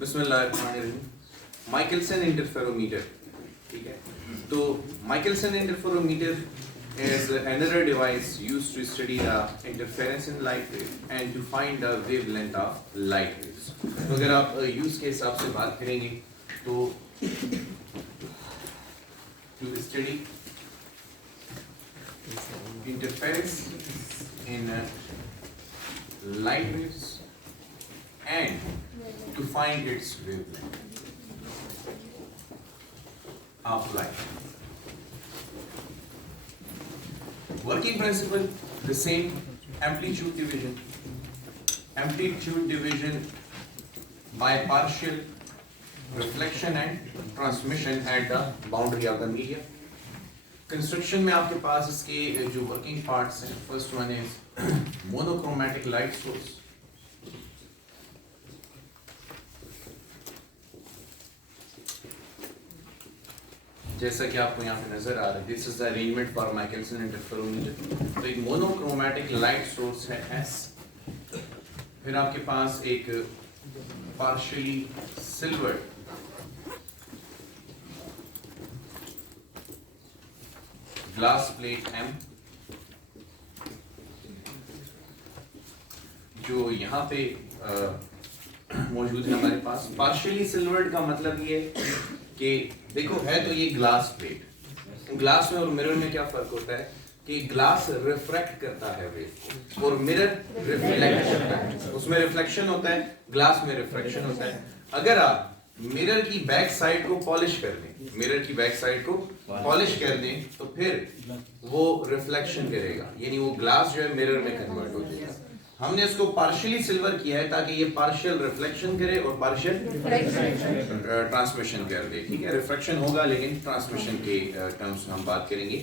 बिस्मिल्लाहिर्रहमानिर्रहीम। Michelson interferometer, ठीक है। तो Michelson interferometer is another device used to study the interference in light wave and to find the wavelength of light waves. तो अगर आप use के हिसाब से बात करेंगे तो to study interference in light waves and to find its wavelength of light. Working principle the same. Amplitude division by partial reflection and transmission at the boundary of the media. Construction में आपके पास इसके जो working parts हैं, first one is monochromatic light source. जैसा कि आपको यहाँ पे नजर आ रहा है, this is the arrangement for Michelson interferometer. तो एक मोनोक्रोमैटिक लाइट सोर्स है S, फिर आपके पास एक partially silvered glass plate M, जो यहाँ पे मौजूद है हमारे पास। पार्शियली सिल्वर्ड का मतलब ये कि देखो है तो ये ग्लास प्लेट, ग्लास में और मिरर में क्या फर्क होता है कि ग्लास रिफ्रैक्ट करता है वेव को और मिरर रिफ्लेक्ट करता है, उसमें रिफ्लेक्शन होता है, ग्लास में रिफ्रैक्शन होता है। अगर आप मिरर की बैक साइड को पॉलिश कर दें, मिरर की बैक साइड को पॉलिश कर दें तो फिर वो रिफ्लेक्शन करेगा, यानी वो ग्लास जो है मिरर में कन्वर्ट हो जाएगा। हमने इसको पार्शियली सिल्वर किया है ताकि ये पार्शियल रिफ्लेक्शन करे और पार्शियल ट्रांसमिशन कर दे, ठीक है। रिफ्लेक्शन होगा लेकिन ट्रांसमिशन के टर्म्स में हम बात करेंगे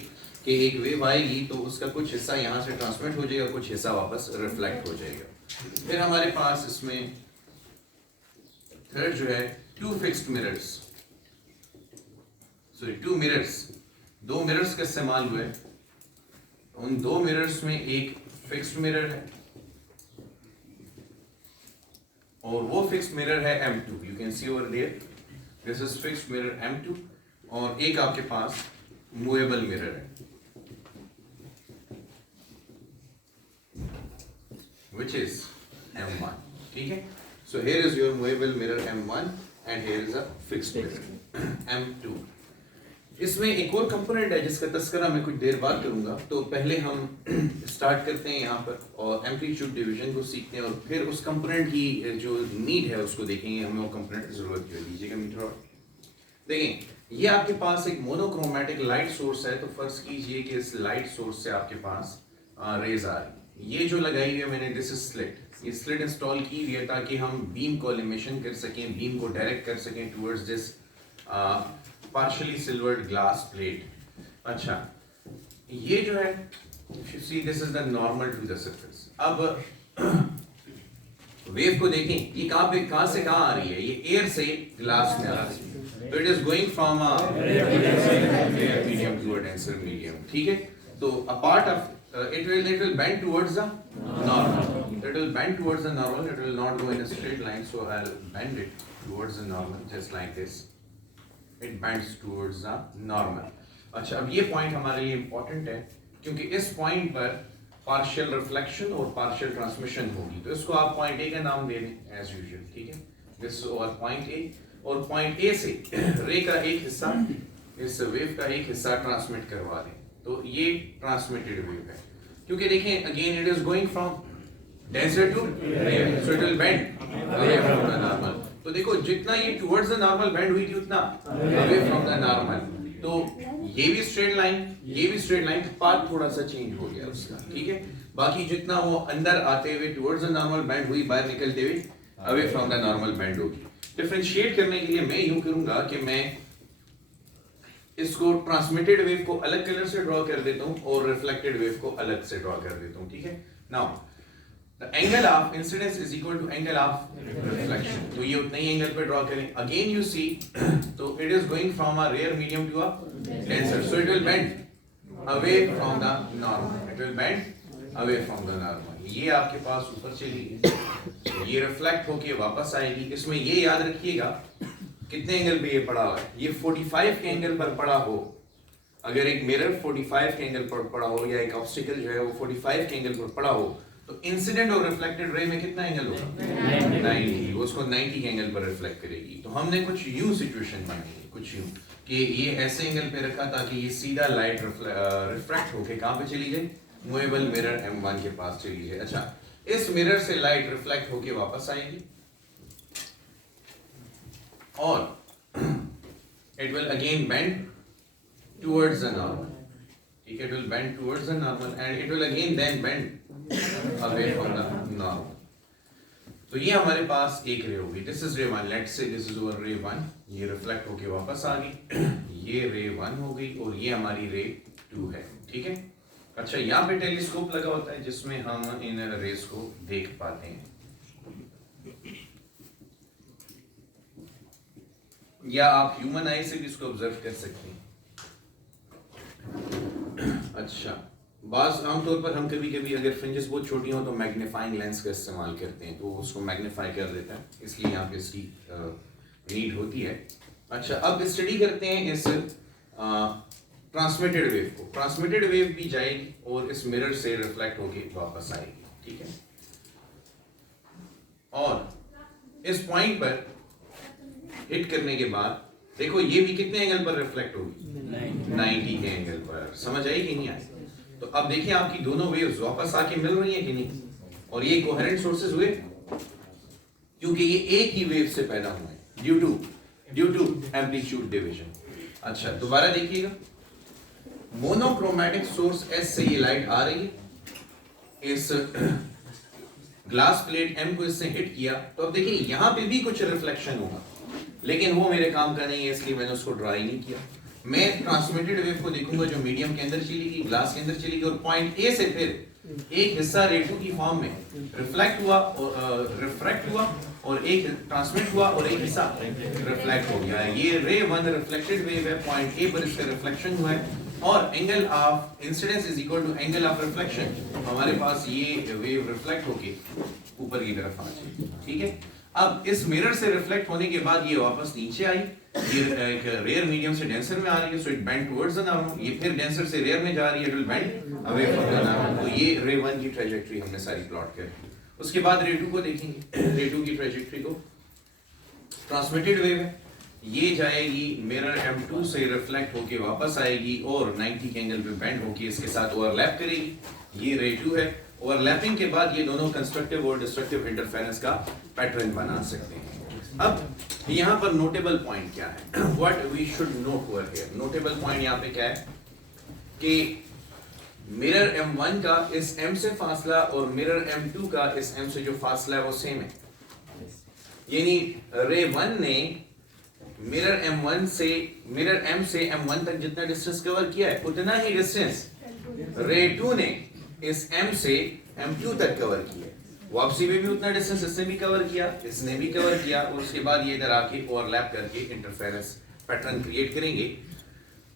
कि एक वेव आएगी तो उसका कुछ हिस्सा यहाँ से ट्रांसमिट हो जाएगा, कुछ हिस्सा वापस रिफ्लेक्ट हो जाएगा। फिर हमारे पास इसमें थर्ड जो है two fixed mirrors, sorry two mirrors, दो मिरर्स का इस्तेमाल हुआ है। उन दो मिरर्स में एक फिक्स्ड मिरर है और वो फिक्स्ड मिरर है M2, you can see over there, this is fixed mirror M2, और एक आपके पास मूवेबल मिरर है which is M1, ठीक है। So here is your movable mirror M1 and here is a fixed mirror M2। इसमें एक और कंपोनेंट है जिसका तस्करा मैं कुछ देर बाद करूंगा। तो पहले हम स्टार्ट करते हैं यहाँ पर और एम्पलीट्यूड डिवीजन को सीखते हैं और फिर उस कंपोनेंट की जो नीड है उसको देखेंगे, हमें वो कंपोनेंट की जरूरत क्यों है। लीजिएगा मीटर और देखें, ये आपके पास एक मोनोक्रोमैटिक लाइट सोर्स है। तो फर्ज कीजिए कि इस लाइट सोर्स से आपके पास रेज आ रही, ये जो लगाई हुई है मैंने, दिस इज स्लिट, ये स्लिट इंस्टॉल की हुई है ताकि हम बीम को एलिमिनेशन कर सकें, बीम को डायरेक्ट कर सकें towards this partially silvered glass plate। अच्छा, ये जो है if you see this is the normal to the surface। अब वेव को देखें, ये कहाँ से कहाँ आ रही है, ये एयर से ग्लास में आ रही है। तो it is going from a rare medium to a denser medium, ठीक है। तो a part of it will bend towards the normal, it will bend towards the normal, it will not go in a straight line, so I'll bend it towards the normal just like this, it bends towards the normal। अच्छा, अब ये point हमारे लिए important है क्योंकि इस point पर partial reflection और पार्शियल ट्रांसमिशन होगी। तो इसको आप पॉइंट ए का नाम दे दें एज यूजुअल, ठीक है। दिस और पॉइंट ए, और पॉइंट ए से रे का एक हिस्सा, इस वेव का एक हिस्सा ट्रांसमिट करवा दें। तो ये ट्रांसमिटेड वेव है क्योंकि देखें again it is going from denser to rare, so it will bend away from the normal. तो देखो जितना ये टुवर्ड्स द नॉर्मल बेंड हुई थी उतना अवे फ्रॉम द नॉर्मल। तो ये भी स्ट्रेट लाइन, ये भी स्ट्रेट लाइन, पाथ थोड़ा सा चेंज हो गया उसका, ठीक है। बाकी जितना वो अंदर आते हुए टुवर्ड्स द नॉर्मल बेंड हुई, बाहर निकलते हुए away from the normal bend होगी। डिफरेंशिएट करने के लिए मैं यूं करूंगा कि मैं इसको ट्रांसमिटेड वेव को अलग कलर से ड्रॉ कर देता हूं और रिफ्लेक्टेड वेव को अलग से ड्रॉ कर देता हूं, ठीक है। Now the angle of incidence is equal to angle of reflection, तो ये उतना ही एंगल पे ड्रॉ करें। again you see तो it is going from a rare medium to a denser, so it will bend away from the normal, it will bend away from the normal। ये आपके पास ऊपर चली गई, ये रिफ्लेक्ट होके वापस आएगी। इसमें ये याद रखिएगा कितने एंगल पे ये पड़ा हुआ है, ये 45 के एंगल पर पड़ा हो। अगर एक मिरर 45 के एंगल पर पड़ा हो या एक ऑब्स्टिकल जो है वो 45 के एंगल पर पड़ा हो तो इंसिडेंट और रिफ्लेक्टेड रे में कितना एंगल होगा 90, वो उसको 90 के एंगल पर रिफ्लेक्ट करेगी। तो हमने कुछ यूं सिचुएशन बनाई, कुछ यूं कि ये ऐसे एंगल पे रखा ताकि ये सीधा लाइट रिफ्लेक्ट होके कहां पे चली जाए, मूवेबल मिरर M1 के पास चली जाए। अच्छा, इस मिरर से लाइट रिफ्लेक्ट होके वापस आएगी और it will again bend towards the normal, ठीक है, it will bend towards the normal and it will again then bend away from the normal। तो ये हमारे पास एक रे होगी, this is ray 1, let's say this is our ray 1, ये reflect होके वापस आ गई, ये रे 1 हो गई और ये हमारी रे 2 है, ठीक है। अच्छा, यहाँ पे टेलीस्कोप लगा होता है जिसमें हम इन रेस को देख पाते हैं, या आप ह्यूमन आई से भी इसको ऑब्जर्व कर सकते हैं। अच्छा, बास आमतौर पर हम कभी कभी अगर फ्रिंजेस बहुत छोटी हो तो मैग्नीफाइंग लेंस का इस्तेमाल करते हैं, तो उसको मैग्नीफाई कर देता है, इसलिए यहाँ पे इसकी नीड होती है। अच्छा, अब स्टडी करते हैं इस ट्रांसमिटेड वेव को। ट्रांसमिटेड वेव भी जाएगी और इस मिरर से रिफ्लेक्ट होके वापस आएगी, ठीक है। और इस पॉइंट पर हिट करने के बाद देखो ये भी कितने एंगल पर रिफ्लेक्ट होगी 90 के एंगल पर। समझ आई कि नहीं आई? तो अब देखिए आपकी दोनों वेव्स वापस आके मिल रही हैं कि नहीं, और ये कोहेरेंट सोर्सेज हुए क्योंकि ये एक ही वेव से पैदा हुए ड्यू टू एम्पलीट्यूड डिवीजन। अच्छा, दोबारा देखिएगा, मोनोक्रोमैटिक सोर्स एस से ये लाइट आ रही है, इस ग्लास प्लेट एम को इससे हिट किया, तो अब देखिए यहां पे भी कुछ रिफ्लेक्शन होगा, लेकिन वो मेरे काम का नहीं है इसलिए मैंने उसको ड्रा ही नहीं किया। मैं ट्रांसमिटेड वेव को देखूंगा जो मीडियम के अंदर चली गई, ग्लास के अंदर चली गई और पॉइंट ए से फिर एक हिस्सा रे 2 की फॉर्म में रिफ्लेक्ट हुआ और रिफ्रैक्ट हुआ और एक ट्रांसमिट हुआ और एक हिस्सा रिफ्लेक्ट हो गया। ये रे 1 रिफ्लेक्टेड वेव है, पॉइंट ए पर इसका रिफ्लेक्शन हुआ है और angle of incidence is equal to angle of reflection. हमारे पास ये वेव रिफ्लेक्ट होके ऊपर की तरफ आ जाएगी, ठीक है। अब इस मिरर से रिफ्लेक्ट होने के बाद ये वापस नीचे आई, ये एक रेयर मीडियम से डेंसर में आ रही है, so it bend towards the normal. ये फिर डेंसर से रेयर में जा रही है, it will bend away from the normal. तो ये रे 1 की ट्रैजेक्टरी हमने सारी प्लॉट करी। उसके बाद रे 2 को देखेंगे, रे 2 की ट्रैजेक्टरी को। ट्रांसमिटेड वेव है, ये जाएगी मिरर M2 से रिफ्लेक्ट होके वापस आएगी और 90 के एंगल पे बेंड होके इसके साथ ओवरलैप करेगी। ये रे 2 है, ओवरलैपिंग के बाद ये दोनों कंस्ट्रक्टिव और डिस्ट्रक्टिव इंटरफेरेंस का पैटर्न बना सकते हैं। अब यहाँ पर नोटेबल पॉइंट क्या है, what we should note over here. Notable point यहाँ पे क्या है कि मिरर M1 का इस M से फासला और मिरर M2 का इस M से जो फासला है वो सेम है, यानी रे 1 ने मिरर M1 से मिरर M से M1 तक जितना डिस्टेंस कवर किया है उतना ही डिस्टेंस रे 2 ने इस M से M2 तक कवर किया है। वापसी में भी उतना डिस्टेंस इसने भी कवर किया, इसने भी कवर किया, और उसके बाद ये इधर आके ओवरलैप करके इंटरफेरेंस पैटर्न क्रिएट करेंगे।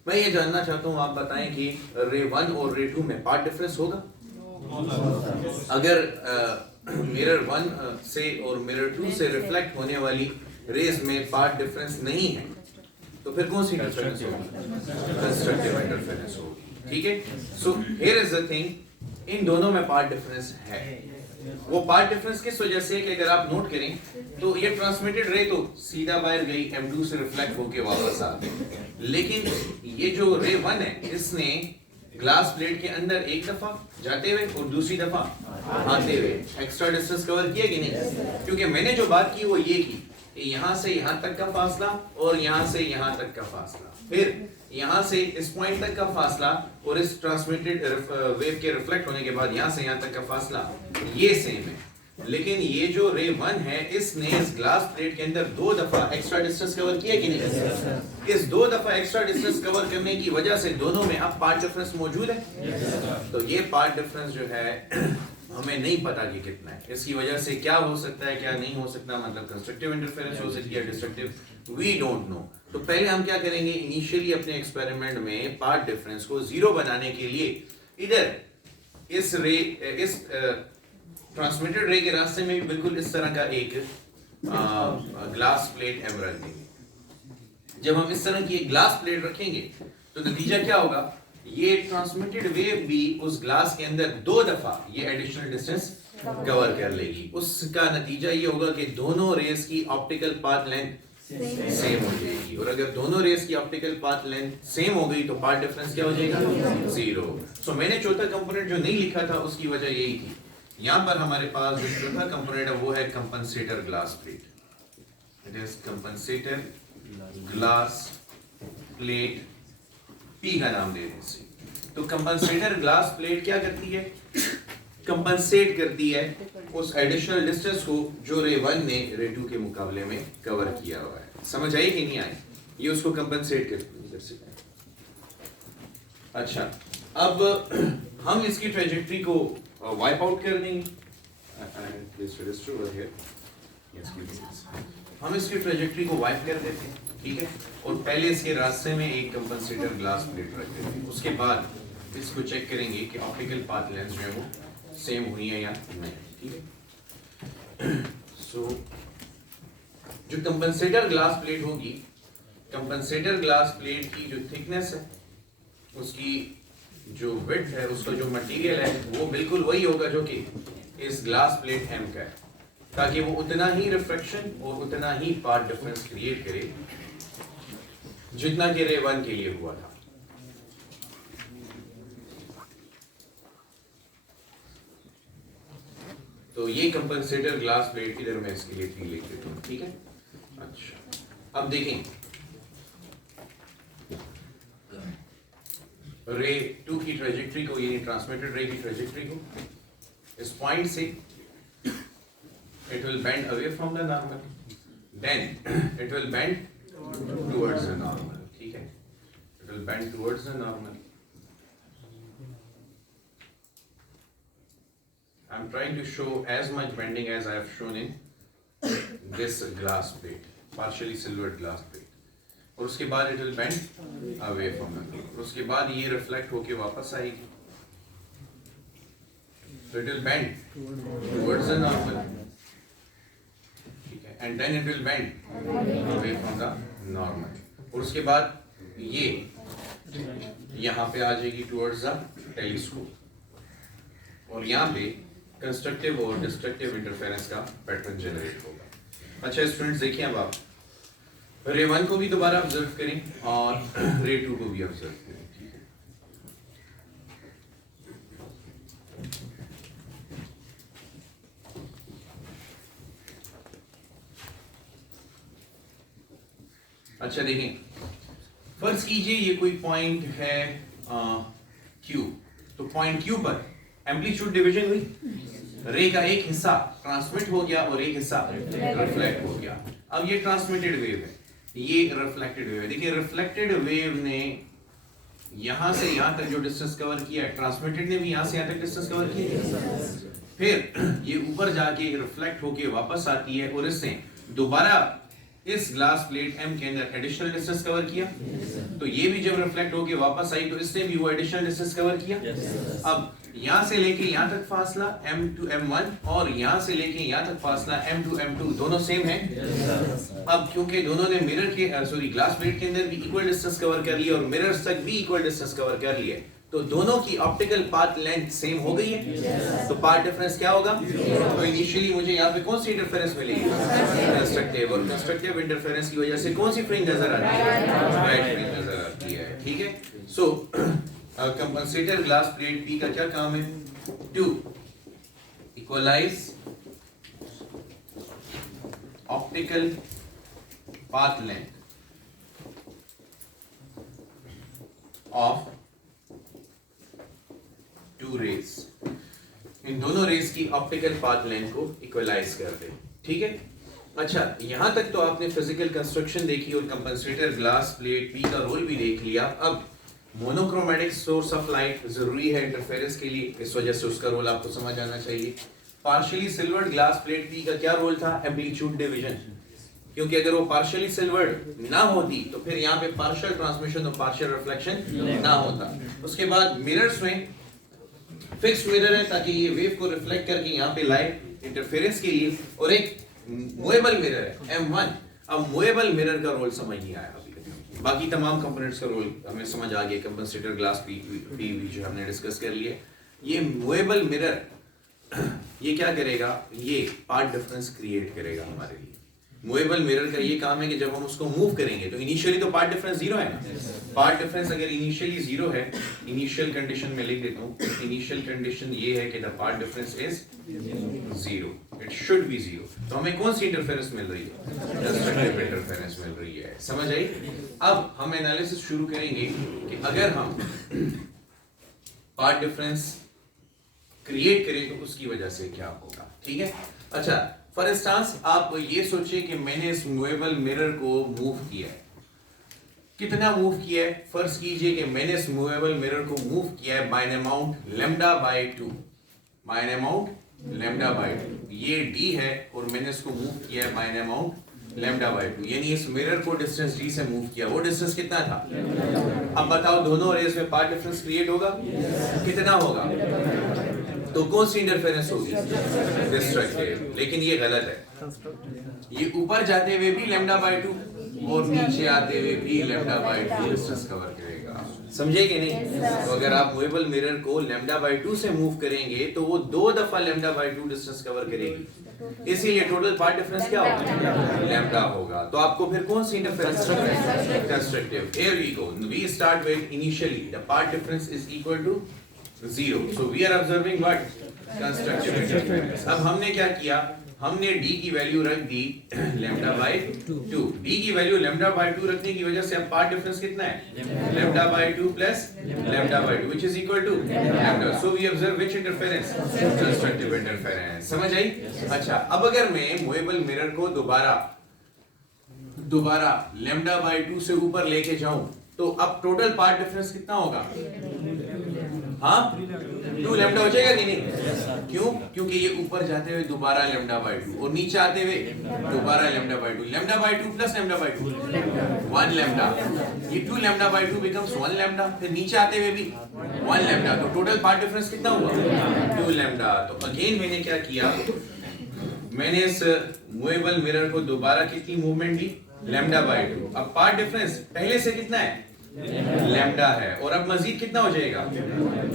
मैं ये जानना चाहता हूँ, आप बताएं कि रे 1 और रे 2 में पार्ट डिफरेंस होगा? अगर मिरर 1 से और मिरर 2 से रिफ्लेक्ट होने वाली रेज में पार्ट डिफरेंस नहीं है तो फिर कौन सी इंटरफेरेंस होगी? कंस्ट्रक्टिव इंटरफेरेंस होगी, ठीक है। So here is the thing, इन दोनों में पार्ट डिफरेंस है। वो पार्ट डिफरेंस किस वजह से कि अगर आप नोट करें तो ये ट्रांसमिटेड रे तो सीधा बाहर गई, M2 से रिफ्लेक्ट होके वापस आ गई, लेकिन ये जो रे 1 है इसने ग्लास प्लेट के अंदर एक दफा जाते हुए और दूसरी दफा आते हुए एक्स्ट्रा डिस्टेंस कवर किया कि नहीं? क्योंकि मैंने जो बात की वो ये की कि यहाँ से यहाँ तक का फासला और यहाँ से यहाँ तक का फासला, फिर यहाँ से इस पॉइंट तक का फासला और इस ट्रांसमिटेड वेव के रिफ्लेक्ट होने के बाद यहाँ से यहाँ तक का फासला ये सेम है। लेकिन ये जो रे 1 है इसने इस ग्लास प्लेट के अंदर 2 दफा एक्स्ट्रा डिस्टेंस कवर किया कि नहीं? इस 2 दफा एक्स्ट्रा डिस्टेंस कवर करने की वजह से दोनों में अब पार्ट डिफरेंस मौजूद है। तो ये पार्ट डिफरेंस जो है हमें नहीं पता कि कितना है, इसकी वजह से क्या हो सकता है क्या नहीं हो सकता, मतलब कंस्ट्रक्टिव इंटरफेरेंस हो सकती है, डिस्ट्रक्टिव, वी डोंट नो। तो पहले हम क्या करेंगे, इनिशियली अपने एक्सपेरिमेंट में पार्ट डिफरेंस को 0 बनाने के लिए इधर इस ट्रांसमिटेड रे के रास्ते में भी बिल्कुल इस तरह का एक ग्लास प्लेट एम रख देंगे। जब हम इस तरह की एक ग्लास प्लेट रखेंगे तो नतीजा क्या होगा, ये ट्रांसमिटेड वेव भी उस ग्लास के अंदर 2 दफा ये एडिशनल डिस्टेंस कवर कर लेगी। उसका नतीजा ये होगा कि दोनों रेस की ऑप्टिकल पाथ लेंथ सेम हो जाएगी, और अगर दोनों रेस की ऑप्टिकल पाथ लेंथ सेम हो गई तो पाथ डिफरेंस क्या हो जाएगा, 0। सो मैंने चौथा कंपोनेंट जो नहीं लिखा था उसकी वजह यही थी। यहाँ पर हमारे पास जो चौथा कंपोनेंट है वो है compensator glass plate. It is compensator glass plate, P का नाम दे दें इसे। तो कंपनसेटर ग्लास प्लेट क्या करती है, कंपनसेट करती है उस एडिशनल डिस्टेंस को जो रे 1 ने रे 2 के मुकाबले में कवर किया हुआ है। समझ आई कि नहीं आई, ये उसको कंपनसेट करती है। अच्छा, अब हम इसकी ट्रेजेक्टरी को वाइप आउट कर देंगे। हम इसकी ट्रेजेक्टरी को वाइप कर देते हैं, ठीक है, और पहले इसके रास्ते में एक कंपनसेटर ग्लास प्लेट रख देते हैं। उसके बाद इसको चेक करेंगे कि ऑप्टिकल पाथ लेंथ जो है वो सेम हुई है या नहीं, ठीक है। सो जो कंपनसेटर ग्लास प्लेट होगी, कंपनसेटर ग्लास प्लेट की जो थिकनेस है, उसकी जो विड्थ है, उसका जो मटेरियल है वो बिल्कुल वही होगा जो कि इस ग्लास प्लेट एम का है, ताकि वो उतना ही रिफ्रैक्शन और उतना ही पाथ डिफरेंस क्रिएट करे जितना कि रे 1 के लिए हुआ था। तो ये कंपनसेटर ग्लास प्लेट इधर मैं इसके लिए 3 लिख देता हूं, ठीक है। अच्छा, अब देखें रे 2 की ट्रेजेक्टरी को, यानी ट्रांसमिटेड रे की ट्रेजेक्टरी को, इस पॉइंट से it will bend away from the normal, then it will bend towards the normal, ठीक है, it will bend towards the normal. I'm trying to show as much bending as I have shown in this glass plate, partially silvered glass plate. और उसके बाद it will bend away from the normal. और उसके बाद ये reflect होके वापस आएगी, so it will bend towards the normal, ठीक है, and then it will bend away from the normal. और उसके बाद ये यहाँ पे आ जाएगी towards the telescope, और यहाँ पे कंस्ट्रक्टिव और डिस्ट्रक्टिव इंटरफेरेंस का पैटर्न जनरेट होगा। अच्छा स्टूडेंट्स, देखिए अब आप रे 1 को भी दोबारा ऑब्जर्व करें और रे 2 को भी ऑब्जर्व करें, ठीक है। अच्छा देखें, फर्ज कीजिए ये कोई पॉइंट है Q, तो पॉइंट Q पर एम्पलीट्यूड डिवीजन हुई, रे का एक हिस्सा ट्रांसमिट हो गया और एक हिस्सा रिफ्लेक्ट हो गया। अब ये ट्रांसमिटेड वेव है, ये रिफ्लेक्टेड वेव है। देखिए रिफ्लेक्टेड वेव ने यहां से यहां तक जो डिस्टेंस कवर किया है, ट्रांसमिटेड ने भी यहां से यहां तक डिस्टेंस कवर किया है। फिर ये ऊपर जाके रिफ्लेक्ट होके वापस आती है और इसने दोबारा इस ग्लास प्लेट एम के अंदर एडिशनल डिस्टेंस कवर किया। तो ये भी जब रिफ्लेक्ट होके वापस आई तो इसने भी वो एडिशनल डिस्टेंस कवर किया। अब यहां से लेके यहां तक फासला m to m1 और यहां से लेके यहां तक फासला m to m2 दोनों सेम है। अब क्योंकि दोनों ने मिरर के ग्लास प्लेट के अंदर भी इक्वल डिस्टेंस कवर कर लिया और मिरर्स तक भी इक्वल डिस्टेंस कवर कर लिए, तो दोनों की ऑप्टिकल पाथ लेंथ सेम हो गई है। तो पाथ डिफरेंस क्या होगा? तो इनिशियली मुझे यहाँ पे कौन सी इंटरफेरेंस मिलेगी? कंस्ट्रक्टिव, और कंस्ट्रक्टिव इंटरफेरेंस की वजह से कौन सी फ्रिंज नजर आती है? राइट फ्रिंज नजर आती है। ठीक है, so compensator glass plate P का क्या काम है? To equalise optical path length of two rays. इन दोनों रेज की ऑप्टिकल पाथ लेंथ को इक्वलाइज कर दे। ठीक है, अच्छा यहां तक तो आपने फिजिकल कंस्ट्रक्शन देखी और कंपनसेटर ग्लास प्लेट पी का रोल भी देख लिया। अब मोनोक्रोमेटिक सोर्स ऑफ लाइट जरूरी है इंटरफेरेंस के लिए, इस वजह से उसका रोल आपको समझ आना चाहिए। Partially silvered glass plate P का क्या रोल था? एम्पलीट्यूड डिवीजन, क्योंकि अगर वो पार्शियली सिल्वर्ड ना होती तो फिर यहाँ पे पार्शियल ट्रांसमिशन और पार्शियल रिफ्लेक्शन ना होता। उसके बाद मिरर्स में फिक्स्ड मिरर है ताकि ये वेव को रिफ्लेक्ट करके यहाँ पे लाए इंटरफेरेंस के लिए, और एक मूवेबल मिरर है M1। अब मूवेबल मिरर का रोल समझ नहीं आया अभी तक, बाकी तमाम कंपोनेंट्स का रोल हमें समझ आ गया, कंपनसेटर, ग्लास, पीवी जो हमने डिस्कस कर लिया। ये मूवेबल मिरर ये क्या करेगा, ये पार्ट डिफरेंस क्रिएट करेगा हमारे लिए। मूवेबल मिरर का ये काम है कि जब हम उसको मूव करेंगे तो इनिशियली तो पार्ट डिफरेंस जीरो है ना, पार्ट डिफरेंस अगर इनिशियली जीरो है, इनिशियल कंडीशन में लिख देता हूँ, इनिशियल कंडीशन ये है कि the part difference is zero, it should be zero. तो हमें कौन सी इंटरफेरेंस मिल रही है, कंस्ट्रक्टिव इंटरफेरेंस मिल रही है, समझ आई। अब हम एनालिसिस शुरू करेंगे कि अगर हम पार्ट डिफरेंस क्रिएट करें तो उसकी वजह से क्या होगा, ठीक है। अच्छा, फॉर इंस्टांस आप ये सोचिए कि मैंने इस मूवेबल मिरर को मूव किया है, कितना मूव किया है, फर्ज कीजिए कि मैंने इस मूवेबल मिरर को मूव किया है by an amount lambda by 2, by an amount lambda by 2, ये d है और मैंने इसको मूव किया है by an amount lambda by 2, यानी इस मिरर को डिस्टेंस d से मूव किया, वो डिस्टेंस कितना था। अब बताओ दोनों रेस में पार्ट डिफरेंस क्रिएट होगा, कितना होगा, तो कौन सी इंटरफेरेंस होगी, डिस्ट्रक्टिव। लेकिन ये गलत है, ये ऊपर जाते हुए भी लैम्डा बाय 2 और नीचे आते हुए भी लैम्डा बाय 2 डिस्टेंस कवर करेगा, समझे कि नहीं। तो अगर आप मूवेबल मिरर को लैम्डा बाय 2 से मूव करेंगे तो वो 2 दफा लैम्डा बाय 2 डिस्टेंस कवर करेगी, इसीलिए टोटल पार्ट डिफरेंस क्या होगा, लैम्डा होगा। तो आपको फिर कौन सी interference, constructive. Here we go, we start with initially the part difference is equal to 0, so we are observing what, constructive interference। अब हमने क्या किया, हमने d की वैल्यू रख दी लैम्डा बाय 2, d की वैल्यू लैम्डा बाय 2 रखने की वजह से अब पार्ट डिफरेंस कितना है, lambda by 2 plus lambda by 2 which is equal to lambda, so we observe which interference, constructive interference, समझ आई। अच्छा, अब अगर मैं मूवेबल मिरर को दोबारा लैम्डा बाय 2 से ऊपर लेके जाऊं तो अब टोटल पार्ट डिफरेंस कितना होगा, हाँ 2 लैम्डा हो जाएगा कि नहीं, क्यों, क्योंकि ये ऊपर जाते हुए दोबारा लैम्डा बाय 2 और नीचे आते हुए दोबारा lambda by 2, lambda by 2 plus lambda by 2 1 lambda, ये 2 लैम्डा बाय 2 बिकम्स 1 लैम्डा, फिर नीचे आते हुए भी 1 लैम्डा, तो टोटल पार्ट डिफरेंस कितना हुआ, 2 लैम्डा। तो अगेन मैंने क्या किया, मैंने इस मूवेबल मिरर को दोबारा कितनी मूवमेंट दी, लैम्डा बाय 2। अब पार्ट डिफरेंस पहले से कितना है, लैम्डा है, और अब मजीद कितना हो जाएगा,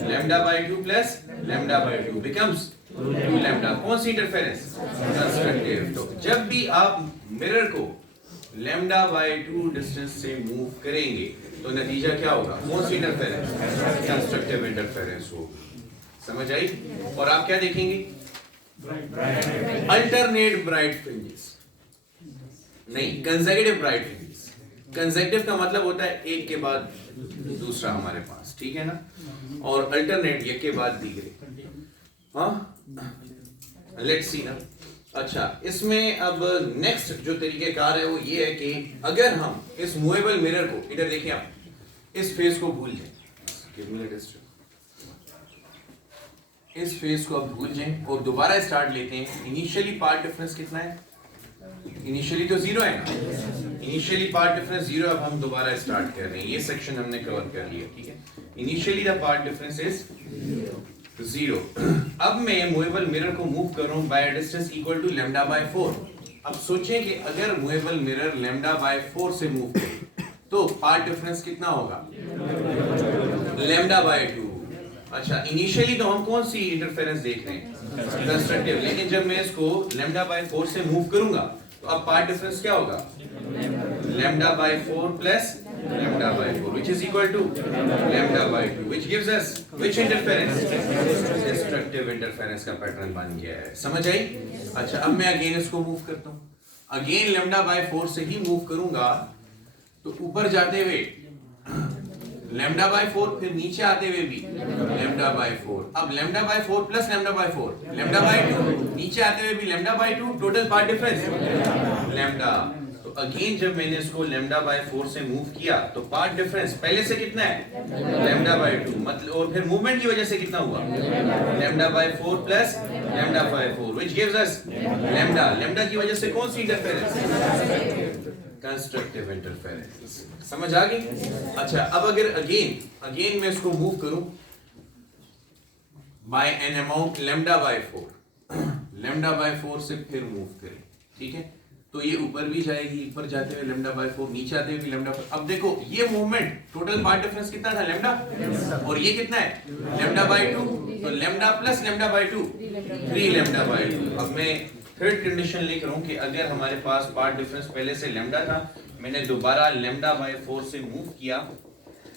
lambda by 2 plus lambda by 2 becomes 2 lambda. कौन सी इंटरफेरेंस, कंस्ट्रक्टिव। तो जब भी आप मिरर को लैम्डा बाय 2 डिस्टेंस से मूव करेंगे तो नतीजा क्या होगा, कौन सी इंटरफेरेंस, कंस्ट्रक्टिव इंटरफेरेंस होगी, समझ आई। और आप क्या देखेंगे, अल्टरनेट ब्राइट फ्रिंजेस, नहीं कंसेक्यूटिव ब्राइट फ्रिंजेस। कंसेक्यूटिव का मतलब होता है एक के बाद दूसरा हमारे पास, ठीक है ना, और अल्टरनेट एक के बाद दीगरे, हाँ लेट्स सी ना। अच्छा, इसमें अब नेक्स्ट जो तरीकेकार है वो ये है कि अगर हम इस मूवेबल मिरर को, इधर देखिए आप, इस फेस को भूल जाए, इस फेस को अब भूल जाएं और दोबारा स्टार्ट लेते हैं। इनिशियली पार्ट डिफरेंस कितना है, इनिशियली तो 0 है ना, इनिशियली पार्ट डिफरेंस 0, अब हम दोबारा स्टार्ट कर रहे हैं, ये सेक्शन हमने कवर कर लिया, ठीक है। Initially the part difference is 0। अब मैं मूवेबल मिरर को मूव कर रहा हूं by distance equal to lambda by 4। अब सोचें कि अगर मूवेबल मिरर लैम्डा बाय 4 से मूव करे तो पार्ट डिफरेंस कितना होगा, लैम्डा बाय 2। अच्छा, इनिशियली तो हम कौन सी इंटरफेरेंस देख रहे हैं, कंस्ट्रक्टिव, लेकिन जब मैं इसको लैम्डा बाय 4 से मूव करूंगा तो अब पार्ट डिफरेंस क्या होगा, lambda by 4 plus lambda by 4 which is equal to lambda by 2 which gives us which interference, destructive interference का पैटर्न बन गया है, समझ आई। अच्छा, अब मैं अगेन इसको मूव करता हूँ, अगेन लैम्डा बाय 4 से ही मूव करूंगा तो ऊपर जाते हुए लैम्डा बाय 4, फिर नीचे आते हुए भी लैम्डा बाय 4, अब lambda by 4 plus lambda by 4 lambda by 2, नीचे आते हुए भी lambda by 2, total path difference lambda. तो अगेन जब मैंने इसको लैम्डा बाय 4 से मूव किया तो पार्ट डिफरेंस पहले से कितना है, लैम्डा बाय 2, मतलब, और फिर मूवमेंट की वजह से कितना हुआ, lambda by 4 plus lambda by 4 which gives us lambda. Lambda की वजह से कौन सी इंटरफेरेंस, कंस्ट्रक्टिव इंटरफेरेंस, समझ आ गई। अच्छा, अब अगर अगेन मैं इसको मूव करूं by an amount lambda by 4, lambda by 4 से फिर मूव करें, ठीक है। तो ये ऊपर भी जाएगी, ऊपर जाते हुए लैम्डा बाय 4, नीचे आते हुए लैम्डा। अब देखो ये मूवमेंट टोटल पाथ डिफरेंस कितना था, लैम्डा, और ये कितना है, लैम्डा बाय 2। तो lambda plus lambda by 2 3 lambda by 2। अब मैं थर्ड कंडीशन लेकर हूं कि अगर हमारे पास पाथ डिफरेंस पहले से लैम्डा था, मैंने दोबारा लैम्डा बाय 4 से मूव किया,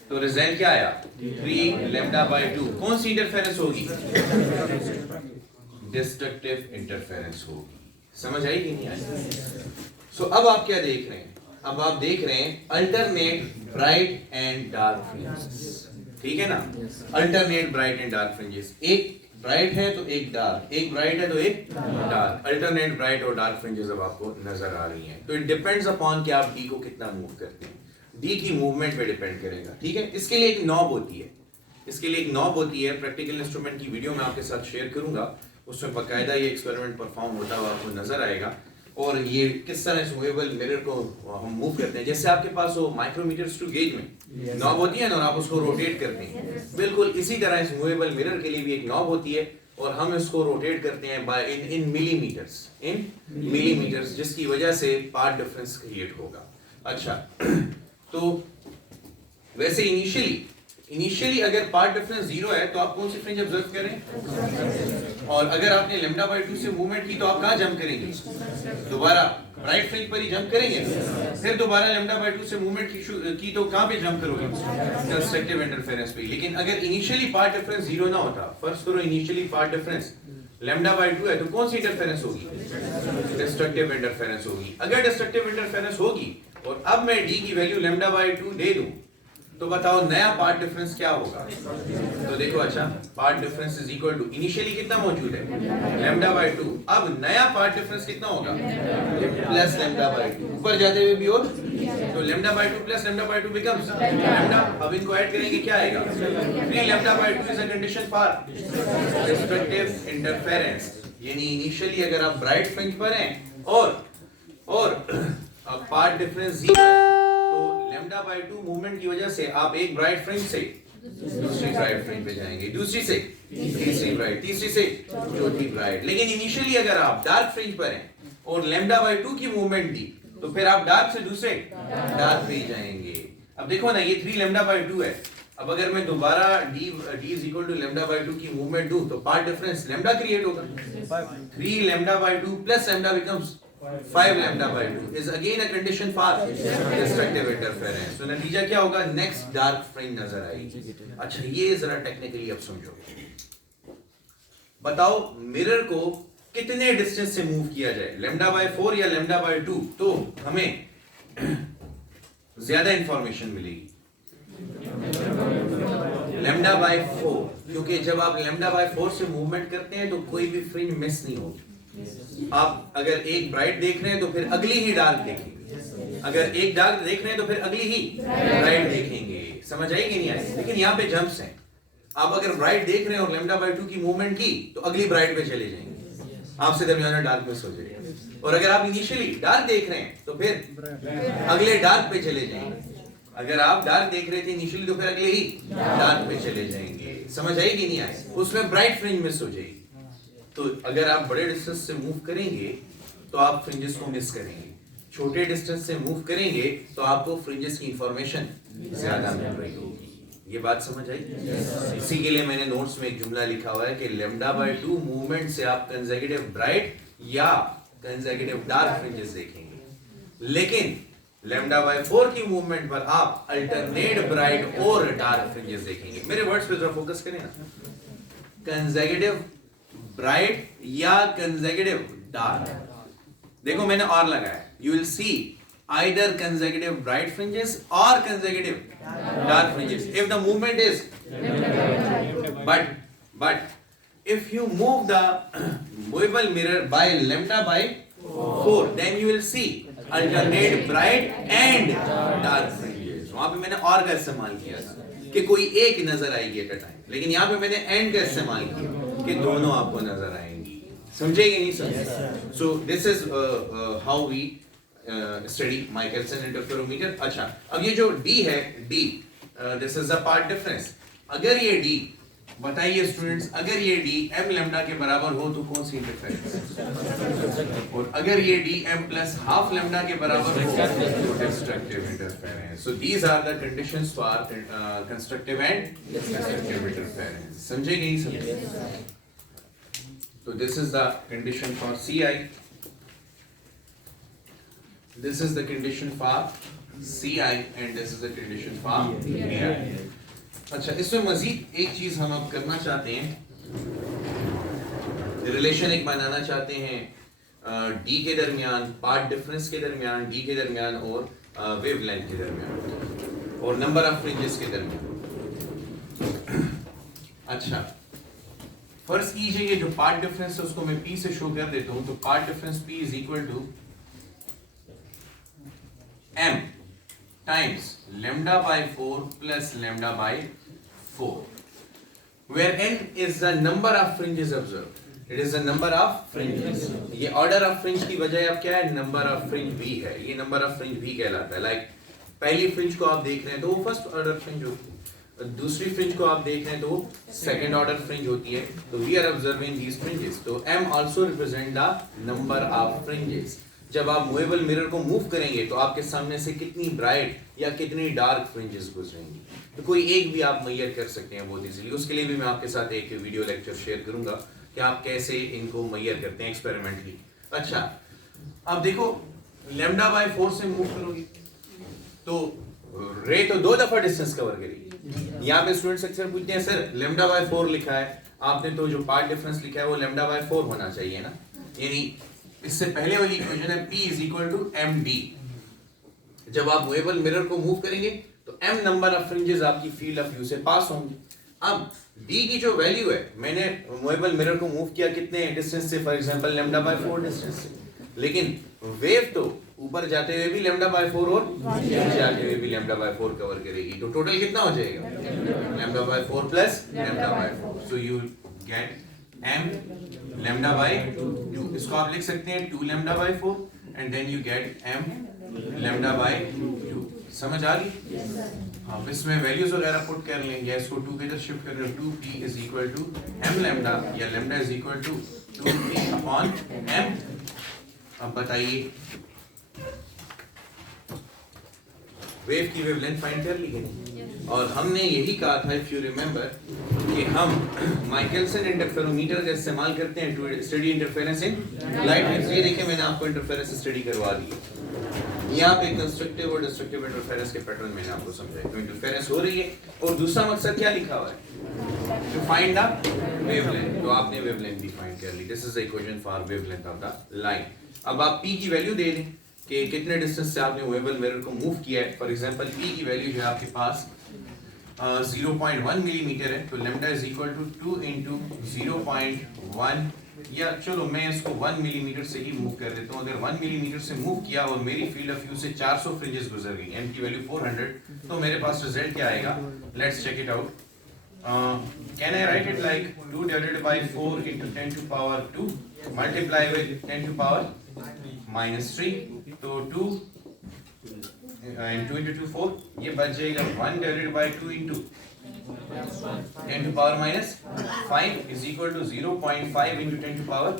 तो रिजल्ट क्या आया, 3 लैम्डा बाय 2। कौन सी इंटरफेरेंस होगी, डिस्ट्रक्टिव इंटरफेरेंस होगी। समझ आई कि नहीं आई? सो अब आप क्या देख रहे हैं, अब आप देख रहे हैं alternate bright and dark fringes, ठीक है ना, alternate bright and dark fringes. एक ब्राइट है तो एक डार्क, एक ब्राइट है तो एक डार्क, अल्टरनेट ब्राइट और डार्क फ्रिंजेस अब आपको नजर आ रही हैं। तो इट डिपेंड्स अपॉन कि आप डी को कितना मूव करते हैं, डी की मूवमेंट पे डिपेंड करेगा, ठीक है। इसके लिए एक नॉब होती है, इसके लिए एक नॉब होती है, प्रैक्टिकल इंस्ट्रूमेंट की वीडियो मैं आपके साथ शेयर करूंगा, उसमें बकायदा ये एक्सपेरिमेंट परफॉर्म होता हुआ आपको नजर आएगा। और ये किस तरह इस मूवेबल मिरर को हम मूव करते हैं, जैसे आपके पास वो माइक्रोमीटर्स टू गेज में नॉब होती है ना, और आप उसको रोटेट करते हैं, बिल्कुल इसी तरह इस मूवेबल मिरर के लिए भी एक नॉब होती है, और हम इसको रोटेट करते हैं बाय इन मिलीमीटर्स, जिसकी वजह से पाथ डिफरेंस क्रिएट होगा। अच्छा, तो वैसे इनिशियली अगर पाथ डिफरेंस 0 है तो आप कौन सी फ्रिंज ऑब्जर्व करें, और अगर आपने लैम्डा बाय 2 से मूवमेंट की तो आप कहां जंप करेंगे, दोबारा राइट फ्रिंज पर ही जंप करेंगे, फिर दोबारा लैम्डा बाय 2 से मूवमेंट की तो कहां पे जंप करोगे, डिस्ट्रक्टिव इंटरफेरेंस पे। लेकिन अगर इनिशियली पाथ डिफरेंस 0 ना होता, फर्ज करो initially path difference lambda by 2 है, तो कौन सी इंटरफेरेंस होगी, डिस्ट्रक्टिव इंटरफेरेंस होगी। अगर डिस्ट्रक्टिव इंटरफेरेंस होगी और अब मैं डी की वैल्यू लैम्डा बाय 2 दे दूं, तो बताओ नया पाथ डिफरेंस क्या होगा। तो देखो, अच्छा, path difference is equal to initially कितना मौजूद है, लैम्डा बाय 2, अब नया पाथ डिफरेंस कितना होगा, प्लस लैम्डा बाय 2, ऊपर जाते हुए भी और, तो lambda by 2 plus lambda by 2 becomes lambda. अब इनको ऐड करेंगे क्या आएगा, 3 lambda by 2 is a condition for destructive interference. यानी इनिशियली अगर आप ब्राइट फ्रिंज पर हैं और पाथ डिफरेंस 0 है, तो लैम्डा बाय 2 मूवमेंट की वजह से आप एक ब्राइट फ्रिंज से दूसरी ब्राइट फ्रिंज पे जाएंगे, दूसरी से तीसरी ब्राइट, तीसरी से चौथी ब्राइट। लेकिन इनिशियली अगर आप डार्क फ्रिंज पर हैं और लैम्डा बाय 2 की मूवमेंट दी, तो फिर आप डार्क से दूसरे डार्क पे जाएंगे। अब देखो ना, ये 3 लैम्डा बाय 2 है, अब अगर मैं दोबारा d is equal to lambda by 2 की मूवमेंट दूं, तो पाथ डिफरेंस लैम्डा क्रिएट होगा, 3 lambda by 2 plus lambda becomes 5 lambda by 2 is again a condition for destructive interference। तो नतीजा क्या होगा, नेक्स्ट डार्क फ्रिंज नजर आएगी। अच्छा, ये जरा टेक्निकली अब समझो, बताओ मिरर को कितने डिस्टेंस से मूव किया जाए, लैम्डा बाय 4 या लैम्डा बाय 2, तो हमें ज्यादा इंफॉर्मेशन मिलेगी लैम्डा बाय 4, क्योंकि जब आप लैम्डा बाय 4 से मूवमेंट करते हैं तो कोई भी फ्रिंज मिस नहीं होगी। आप अगर एक ब्राइट देख रहे हैं तो फिर अगली ही डार्क देखेंगे, अगर एक डार्क देख रहे हैं तो फिर अगली ही ब्राइट देखेंगे। समझ आई कि नहीं आई? लेकिन यहाँ पे जंप्स हैं, आप अगर ब्राइट देख रहे हैं और लैम्डा बाय 2 की मूवमेंट की तो अगली ब्राइट पे चले जाएंगे, आपसे दरमियाना डार्क मिस हो जाएगा। और अगर आप इनिशियली डार्क देख रहे हैं तो फिर अगले डार्क पे चले जाएंगे, अगर आप डार्क देख रहे थे इनिशियली तो फिर अगले ही डार्क पे चले जाएंगे। समझ आई कि नहीं आई? उसमें ब्राइट फ्रिंज मिस हो जाएगी। तो अगर आप बड़े डिस्टेंस से मूव करेंगे तो आप फ्रिंजेस को मिस करेंगे, छोटे डिस्टेंस से मूव करेंगे तो आपको फ्रिंजेस की इंफॉर्मेशन ज्यादा मिल रही होगी। ये बात समझ आई? इसी के लिए मैंने नोट्स में एक जुमला लिखा हुआ है कि लैम्डा बाय 2 मूवमेंट से आप कंसेक्यूटिव ब्राइट या कंसेक्यूटिव डार्क फ्रिंजेस देखेंगे, लेकिन लैम्डा बाय 4 की मूवमेंट पर आप अल्टरनेट ब्राइट और डार्क फ्रिंजेस देखेंगे। मेरे वर्ड्स पे जरा फोकस करें ना, कंसेक्यूटिव ब्राइट या कंसेक्यूटिव डार्क। देखो मैंने और लगाया, you will see either consecutive bright fringes or consecutive dark fringes if the movement is but if you move the movable mirror by lambda by 4 then you will see alternate bright and dark fringes। वहां पे मैंने और का इस्तेमाल किया था कि कोई एक नजर आएगी एट अ टाइम, लेकिन यहाँ पे मैंने एंड का इस्तेमाल किया कि दोनों आपको नजर आएंगी। समझेंगे नहीं sir? So this is how we study Michelson interferometer. अच्छा, अब ये जो D है, D this is the path difference. अगर ये D बताइए स्टूडेंट्स, अगर ये डी एम लेमडा के बराबर हो तो कौन सी इंटरफेरेंस, और अगर ये D m plus half lambda के बराबर हो तो destructive interference. So these are the conditions for constructive and destructive interference. समझे कि नहीं समझे? तो this is the condition for C I, this is the condition for CI and this is the condition for VI। अच्छा, इसमें मजीद एक चीज हम अब करना चाहते हैं, रिलेशन एक बनाना चाहते हैं डी के दरमियान, पार्ट डिफरेंस के दरमियान, डी के दरमियान और वेवलेंथ के दरमियान और नंबर ऑफ फ्रिंजेस के दरमियान। अच्छा, फर्ज कीजिए ये जो पार्ट डिफरेंस है उसको मैं P से शो कर देता हूं, तो path difference P is equal to m times lambda by 4 plus lambda by 4, where n is the number of fringes observed, it is the number of fringes। ये order of fringe की बजाय अब क्या है, number of fringe भी है, ये number of fringe भी कहलाता है। लाइक पहली fringe को आप देख रहे हैं तो वो फर्स्ट ऑर्डर fringe होती है, दूसरी fringe को आप देख रहे हैं तो वो सेकंड ऑर्डर fringe होती है। तो we are observing these fringes, तो m also represent the number of fringes। जब आप मूवेबल मिरर को मूव करेंगे तो आपके सामने से कितनी ब्राइट या कितनी डार्क फ्रिंजेस गुजरेंगी, तो कोई एक भी आप मेजर कर सकते हैं बहुत इजीली। उसके लिए भी मैं आपके साथ एक वीडियो लेक्चर शेयर करूंगा कि आप कैसे इनको मेजर करते हैं एक्सपेरिमेंटली। अच्छा, अब देखो लैम्डा बाय 4 से मूव करोगे तो रे तो 2 दफा डिस्टेंस कवर करेगी। यहाँ पे स्टूडेंट्स अक्सर पूछते हैं सर लैम्डा बाय 4 लिखा है आपने, तो जो पार्ट डिफरेंस लिखा है वो लैम्डा बाय 4 होना चाहिए ना, यानी इससे पहले वाली इक्वेशन है P is equal to md। जब आप मूवेबल मिरर को मूव करेंगे तो m नंबर ऑफ फ्रिंजेस आपकी फील्ड ऑफ व्यू से पास होंगे। अब d की जो वैल्यू है, मैंने मूवेबल मिरर को मूव किया कितने डिस्टेंस से, for example lambda by 4 distance से, लेकिन वेव तो ऊपर जाते हुए भी लैम्डा बाय 4 और नीचे आते हुए भी लैम्डा बाय 4 कवर करेगी, तो टोटल कितना हो जाएगा, lambda by 4 plus lambda by 4। So you get m lambda by 2, इसको आप लिख सकते हैं 2 lambda by 4 and then you get m lambda by 2। समझ आ गई? आप इसमें वैल्यूज वगैरह पुट कर लेंगे, इसको 2 के इधर शिफ्ट कर रहे हो, 2p is equal to m lambda या lambda is equal to 2p upon m। अब बताइए वेव की वेवलेंथ फाइंड कर ली गई, और हमने यही कहा था इफ यू रिमेंबर कि हम माइकलसन इंटरफेरोमीटर का इस्तेमाल करते हैं to study interference in light waves. ये देखिए मैंने आपको इंटरफेरेंस स्टडी करवा दी, यहाँ पे कंस्ट्रक्टिव और डिस्ट्रक्टिव इंटरफेरेंस के पैटर्न मैंने आपको समझाया। तो इंटरफेरेंस हो रही है और दूसरा मकसद क्या लिखा हुआ है, टू फाइंड द वेवलेंथ। तो आपने वेवलेंथ भी फाइंड कर ली, this is the equation for wavelength of the light. अब आप p की वैल्यू दे दें कि कितने डिस्टेंस से आपने मूवेबल मिरर को मूव किया है। फॉर एग्जांपल p की वैल्यू जो है आपके पास 0.1 मिलीमीटर है, तो lambda is equal to 2 into 0.1, या चलो मैं इसको 1 मिलीमीटर से ही मूव कर देता हूँ। अगर 1 मिलीमीटर से मूव किया और मेरी फील्ड ऑफ व्यू से 400 फ्रिंजेस गुजर गई, m की वैल्यू 400, तो मेरे पास रिजल्ट क्या आएगा, let's check it out. Can I write it like 2 divided by 4 into 10 to power 2 multiply with 10 to power -3, तो 2 into 2 4, ये बच जाएगा 1 divided by 2 into 10 to power -5 is equal to 0.5 into 10 to power,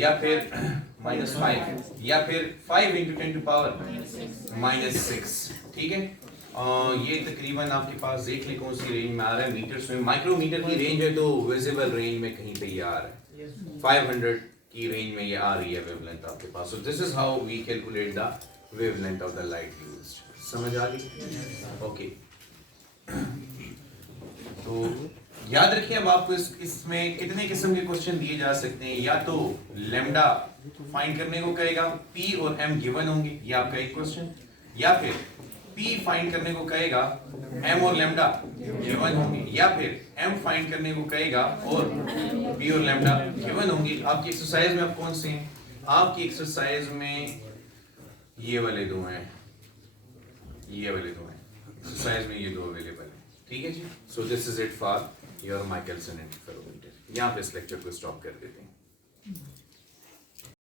या फिर -5, या फिर 5 into 10 to power -6। ठीक है, ये तकरीबन आपके पास देख लें कौन सी रेंज में आ रहा है मीटर्स में। माइक्रोमीटर की रेंज है तो विजिबल रेंज में कहीं पे ये आ रहा है, 500 की रेंज में ये आ रही है वेवलेंथ आपके पास। So this is how we calculate the wavelength of the light used. समझ आ गई? ओके, तो याद रखिए अब आपको इसमें कितने किस्म के क्वेश्चन दिए जा सकते हैं। या तो लैम्डा फाइंड करने को कहेगा, p और m गिवन होंगे, ये आपका एक क्वेश्चन, या फिर p फाइंड करने को कहेगा, m और लैम्डा गिवन होंगे, या फिर m फाइंड करने को कहेगा और p और लैम्डा गिवन होंगे। आपकी एक्सरसाइज में आप कौन से हैं, आपकी एक्सरसाइज में ये वाले दो हैं, ये वाले दो हैं, एक्सरसाइज में ये दो अवेलेबल हैं। ठीक है जी, so this is it for your Michelson interferometer. यहाँ पे इस लेक्चर को स्टॉप कर देते हैं।